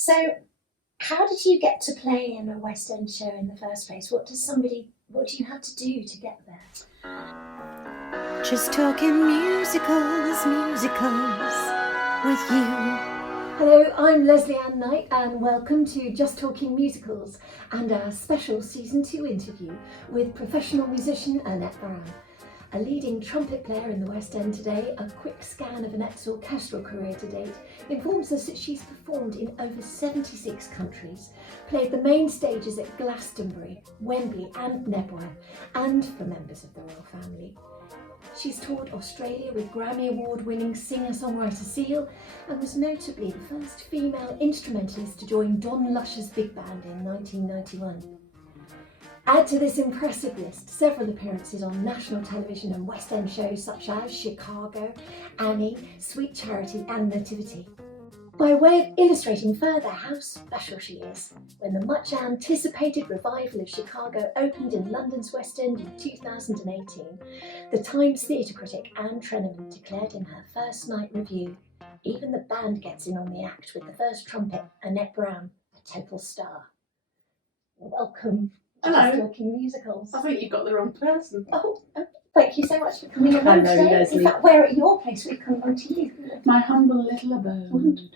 So, how did you get to play in a West End show in the first place? What do you have to do to get there? Just talking musicals with you. Hello, I'm Lesley Ann Knight, and welcome to Just Talking Musicals and our special Season 2 interview with professional musician Annette Brown. A leading trumpet player in the West End today, a quick scan of Annette's orchestral career to date informs us that she's performed in over 76 countries, played the main stages at Glastonbury, Wembley and Nebworth, and for members of the royal family. She's toured Australia with Grammy Award-winning singer-songwriter Seal and was notably the first female instrumentalist to join Don Lusher's big band in 1991. Add to this impressive list several appearances on national television and West End shows such as Chicago, Annie, Sweet Charity and Nativity. By way of illustrating further how special she is, when the much anticipated revival of Chicago opened in London's West End in 2018, the Times theatre critic Anne Treneman declared in her first night review, "Even the band gets in on the act with the first trumpet, Annette Brown, a total star." Welcome. Hello. To Talking Musicals. I think you've got the wrong person. Oh, thank you so much for coming along Hello, today. Lesley. In fact, we're at your place, we've come on to you. My humble little abode.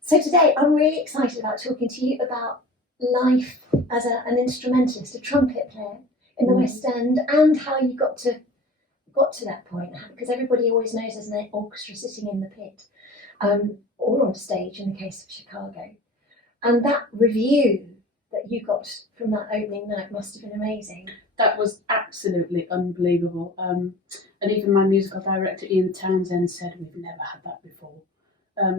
So today I'm really excited about talking to you about life as an instrumentalist, a trumpet player in the West End, and how you got to that point, because everybody always knows there's an orchestra sitting in the pit, or on stage in the case of Chicago. And that review that you got from that opening night must have been amazing. That was absolutely unbelievable. And even my musical director, Ian Townsend, said we've never had that before.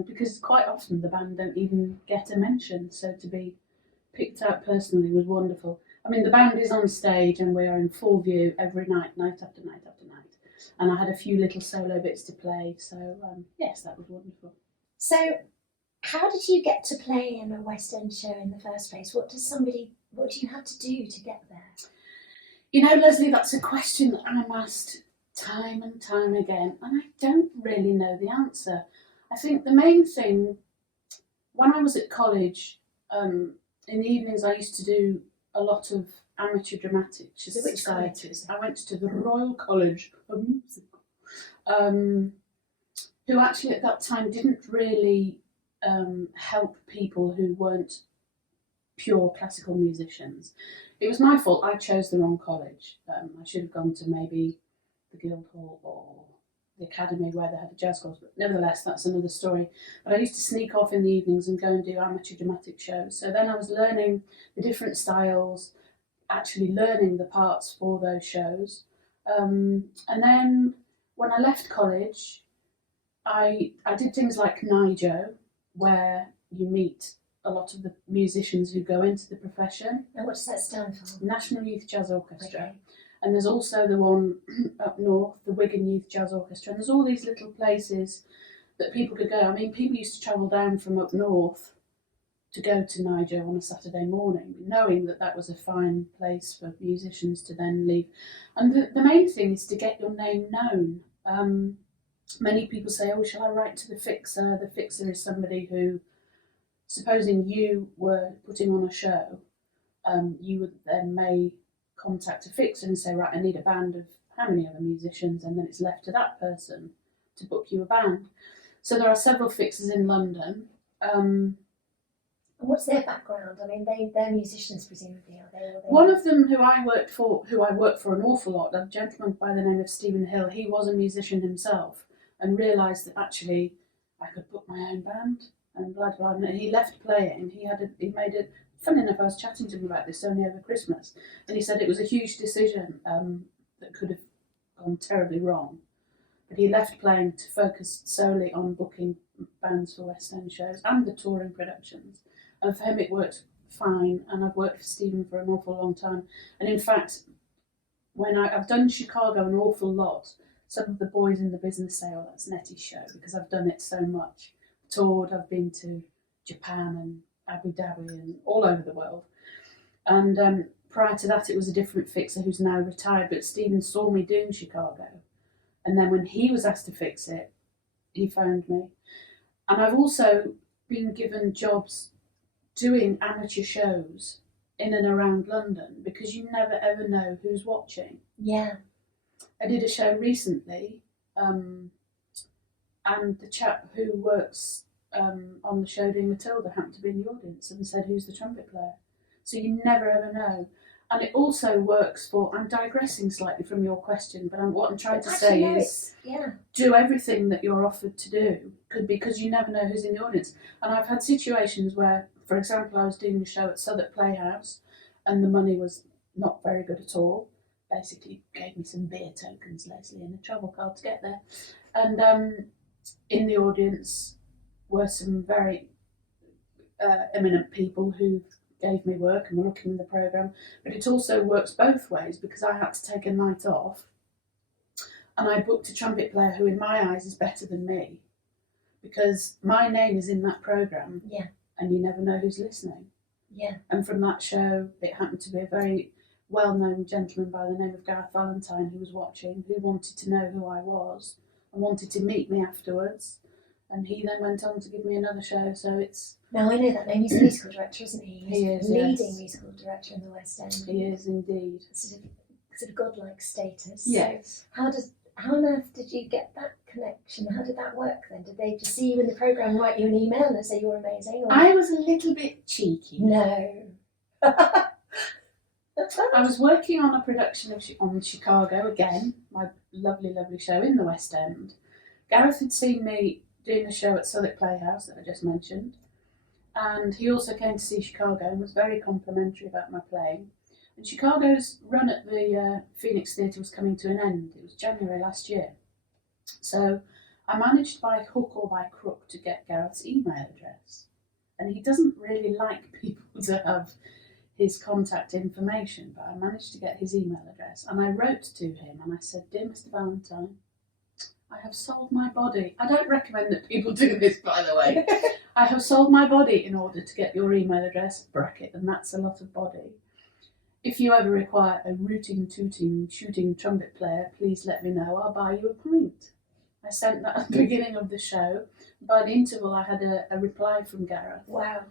Because quite often the band don't even get a mention, so to be picked out personally was wonderful. I mean, the band is on stage and we are in full view every night, night after night after night. And I had a few little solo bits to play, so yes, that was wonderful. So, how did you get to play in a West End show in the first place? What do you have to do to get there? You know, Lesley, that's a question that I'm asked time and time again, and I don't really know the answer. I think the main thing, when I was at college, in the evenings I used to do a lot of amateur dramatic societies. I went to the Royal College of Music, who actually at that time didn't really help people who weren't pure classical musicians. It was my fault. I chose the wrong college. I should have gone to maybe the Guildhall or the Academy where they had a jazz course, but nevertheless, that's another story. But I used to sneak off in the evenings and go and do amateur dramatic shows. So then I was learning the different styles, actually learning the parts for those shows. And then when I left college, I did things like NIJO, where you meet a lot of the musicians who go into the profession. And what does that stand for? National Youth Jazz Orchestra. Okay. And there's also the one up north, the Wigan Youth Jazz Orchestra. And there's all these little places that people could go. I mean, people used to travel down from up north to go to NIJO on a Saturday morning, knowing that that was a fine place for musicians to then leave. And the main thing is to get your name known. Many people say, oh, shall I write to the fixer? The fixer is somebody who, supposing you were putting on a show, you would then may contact a fixer and say, right, I need a band of how many other musicians, and then it's left to that person to book you a band. So there are several fixers in London. And what's their background? I mean, they're musicians presumably, are they? One of them who I worked for an awful lot, a gentleman by the name of Stephen Hill, he was a musician himself and realised that actually I could book my own band and blah, blah, blah. And he left playing. He made it, funny enough, I was chatting to him about this only over Christmas, and he said it was a huge decision that could have gone terribly wrong. But he left playing to focus solely on booking bands for West End shows and the touring productions. And for him it worked fine, and I've worked for Stephen for an awful long time. And in fact, when I've done Chicago an awful lot, some of the boys in the business say, oh, that's Nettie's show, because I've done it so much. Toured, I've been to Japan and Abu Dhabi and all over the world. And prior to that, it was a different fixer who's now retired, but Stephen saw me doing Chicago. And then when he was asked to fix it, he phoned me. And I've also been given jobs doing amateur shows in and around London because you never ever know who's watching. Yeah. I did a show recently, and the chap who works on the show doing Matilda happened to be in the audience and said, "Who's the trumpet player?" So you never ever know. And it also works for, I'm digressing slightly from your question, but what I'm trying to say is do everything that you're offered to do, because you never know who's in the audience. And I've had situations where, for example, I was doing a show at Southwark Playhouse and the money was not very good at all. Basically gave me some beer tokens, Lesley, and a travel card to get there. And in the audience were some very eminent people who gave me work and were looking in the programme. But it also works both ways, because I had to take a night off and I booked a trumpet player who in my eyes is better than me, because my name is in that programme. Yeah. And you never know who's listening. Yeah. And from that show, it happened to be a very well-known gentleman by the name of Gareth Valentine who was watching, who wanted to know who I was and wanted to meet me afterwards. And he then went on to give me another show. So it's... Now I know that name. He's a musical director, isn't he? He's He is, leading musical director in the West End. He is indeed. Sort of godlike status. Yes. So how on earth did you get that connection? How did that work then? Did they just see you in the programme, write you an email and say you're amazing? Or... I was a little bit cheeky. No. I was working on a production on Chicago again, my lovely, lovely show in the West End. Gareth had seen me doing a show at Southwark Playhouse that I just mentioned, and he also came to see Chicago and was very complimentary about my playing. And Chicago's run at the Phoenix Theatre was coming to an end. It was January last year. So I managed by hook or by crook to get Gareth's email address. And he doesn't really like people to have his contact information, but I managed to get his email address. And I wrote to him and I said, "Dear Mr. Valentine, I have sold my body." I don't recommend that people do this, by the way. "I have sold my body in order to get your email address, bracket, and that's a lot of body. If you ever require a rooting, tooting, shooting trumpet player, please let me know. I'll buy you a pint." I sent that at the beginning of the show. By the interval, I had a reply from Gareth. Wow.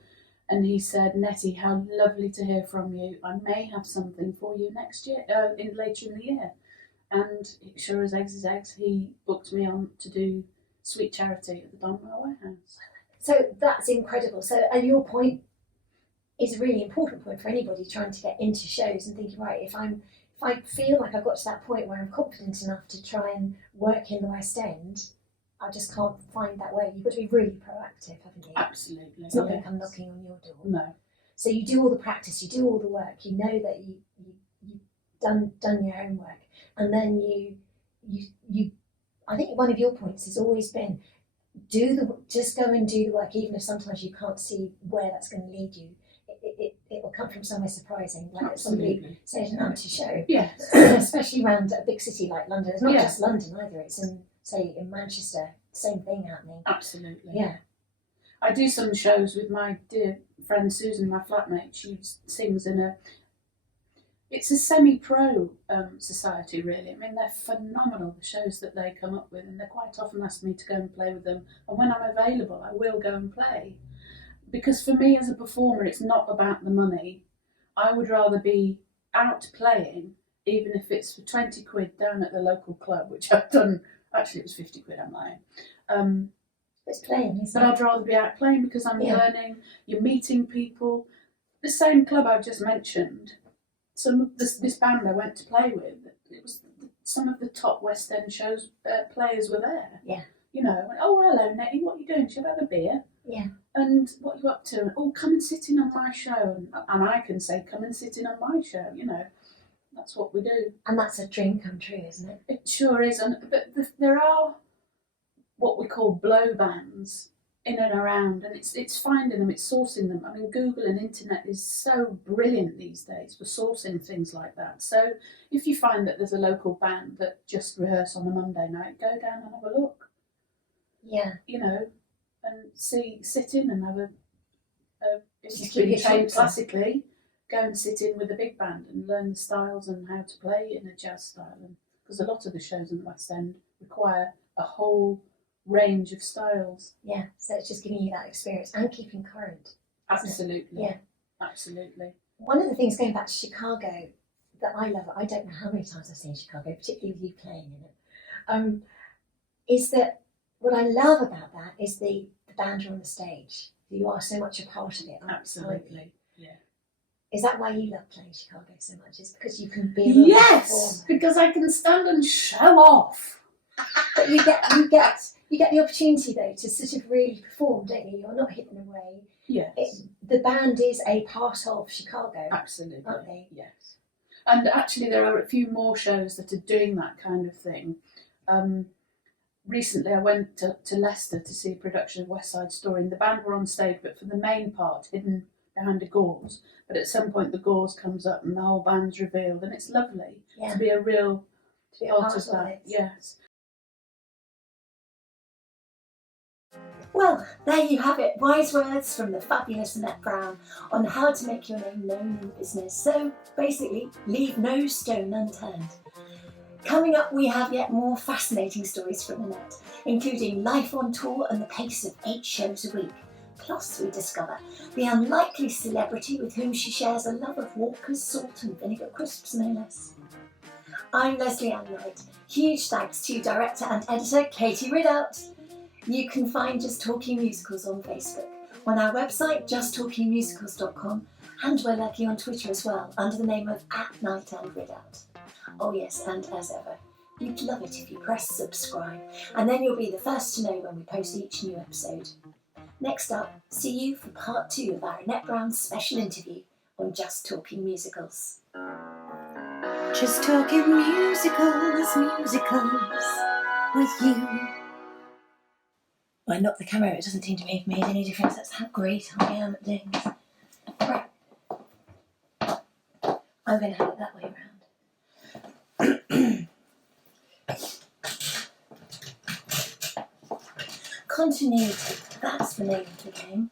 And he said, "Nettie, how lovely to hear from you. I may have something for you next year, later in the year." And sure as eggs is eggs, he booked me on to do Sweet Charity at the Donmar Warehouse. So that's incredible. So at your point is a really important point for anybody trying to get into shows and thinking, right, if I feel like I've got to that point where I'm confident enough to try and work in the West End, I just can't find that way. You've got to be really proactive, haven't you? Absolutely. It's not going to come knocking on your door. No. So you do all the practice, you do all the work, you know that you've done your homework, and then you I think one of your points has always been just go and do the work, even if sometimes you can't see where that's going to lead you. It will come from somewhere surprising, like somebody says an amateur show. Yes. Especially around a big city like London. It's not just London either, it's in Manchester, same thing happening. Absolutely. Yeah. I do some shows with my dear friend Susan, my flatmate. She sings it's a semi-pro society, really. I mean, they're phenomenal, the shows that they come up with, and they quite often ask me to go and play with them. And when I'm available, I will go and play. Because for me as a performer, it's not about the money. I would rather be out playing, even if it's for 20 quid down at the local club, which I've done. Actually, it was 50 quid, I'm lying. It's playing, isn't but it? I'd rather be out playing because I'm learning, you're meeting people. The same club I've just mentioned, this band I went to play with, it was some of the top West End shows players were there. Yeah. You know, "Oh, hello, Nettie, what are you doing? Should I have a beer?" Yeah. "And what are you up to?" "Oh, come and sit in on my show." And I can say, "Come and sit in on my show," you know. That's what we do. And that's a dream come true, isn't it? It sure is. But there are what we call blow bands in and around, and it's finding them, it's sourcing them. I mean, Google and internet is so brilliant these days for sourcing things like that. So if you find that there's a local band that just rehearse on a Monday night, go down and have a look. Yeah. You know, and sit in and have if Just you've keep been your trained chops up. classically, go and sit in with a big band and learn the styles and how to play in a jazz style. Because a lot of the shows in the West End require a whole range of styles. Yeah, so it's just giving you that experience and keeping current. Absolutely. Yeah. Absolutely. One of the things, going back to Chicago, that I love, I don't know how many times I've seen Chicago, particularly with you playing in it, is that what I love about that is the band are on the stage. You are so much a part of it. Absolutely. Yeah. Is that why you love playing Chicago so much? Is because you can be a real performer? Because I can stand and show off. But you get the opportunity though to sort of really perform, don't you? You're not hidden away. Yes. The band is a part of Chicago. Absolutely. Aren't they? Yes. And actually there are a few more shows that are doing that kind of thing. Recently I went to Leicester to see a production of West Side Story, and the band were on stage, but for the main part hidden behind a gauze. But at some point the gauze comes up and the whole band's revealed, and it's lovely to be a real part of that. It. Yes. Well, there you have it. Wise words from the fabulous Annette Brown on how to make your name known in business. So basically, leave no stone unturned. Coming up, we have yet more fascinating stories from Annette, including life on tour and the pace of 8 shows a week. Plus, we discover the unlikely celebrity with whom she shares a love of Walker's salt and vinegar crisps, no less. I'm Lesley Ann Knight. Huge thanks to director and editor Katie Ridout. You can find Just Talking Musicals on Facebook, on our website justtalkingmusicals.com, and we're lucky on Twitter as well, under the name of @KnightandRidout. Oh yes, and as ever, you'd love it if you press subscribe, and then you'll be the first to know when we post each new episode. Next up, see you for part 2 of our Annette Brown special interview on Just Talking Musicals. Just talking musicals, musicals with you. Well, I knocked the camera, it doesn't seem to have made any difference. That's how great I am at doing this. Right. I'm going to have it that way around. Continuity, that's the name of the game.